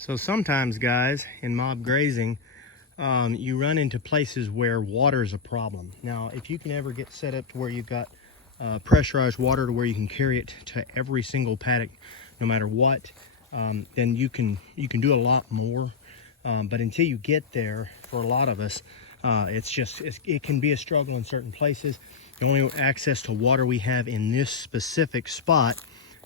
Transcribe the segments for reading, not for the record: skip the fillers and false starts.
So sometimes, guys, in mob grazing, you run into places where water is a problem. Now, if you can ever get set up to where you've got pressurized water to where you can carry it to every single paddock, no matter what, then you can do a lot more. But until you get there, for a lot of us, it can be a struggle in certain places. The only access to water we have in this specific spot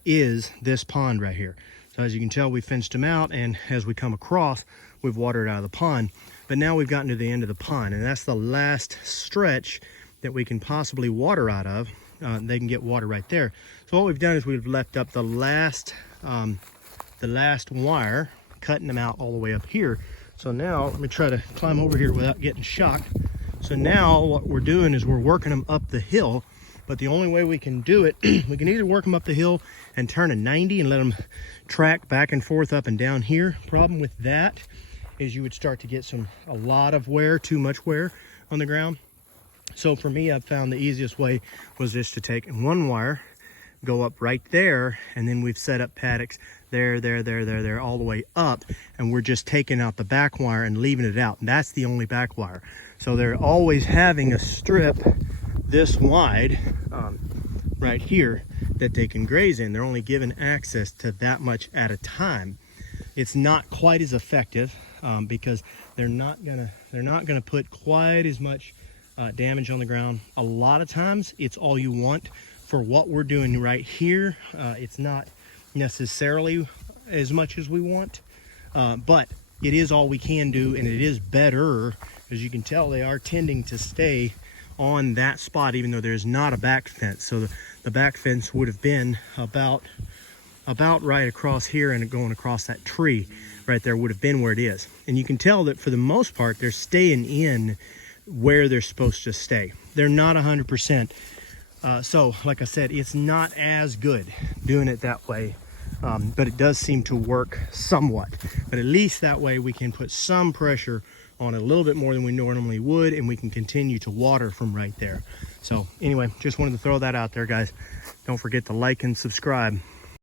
is this pond right here. So as you can tell, we fenced them out, and as we come across, we've watered out of the pond. But now we've gotten to the end of the pond, and that's the last stretch that we can possibly water out of. They can get water right there. So what we've done is we've left up the last wire, cutting them out all the way up here. So now let me try to climb over here without getting shocked. So now what we're doing is we're working them up the hill. But the only way we can do it, we can either work them up the hill and turn a 90 and let them track back and forth up and down here. Problem with that is you would start to get a lot of wear, too much wear on the ground. So for me, I've found the easiest way was just to take one wire, go up right there, and then we've set up paddocks there, all the way up, and we're just taking out the back wire and leaving it out. And that's the only back wire. So they're always having a strip this wide right here that they can graze in. They're only given access to that much at a time. It's not quite as effective because they're not gonna put quite as much damage on the ground. A lot of times it's all you want. For what we're doing right here, it's not necessarily as much as we want, but it is all we can do, and it is better. As you can tell, they are tending to stay on that spot, even though there's not a back fence. So the back fence would have been about right across here, and going across that tree right there would have been where it is. And you can tell that for the most part, they're staying in where they're supposed to stay. They're not 100%. So like I said, it's not as good doing it that way, but it does seem to work somewhat. But at least that way we can put some pressure on it, a little bit more than we normally would, and we can continue to water from right there. So anyway, just wanted to throw that out there, guys. Don't forget to like and subscribe.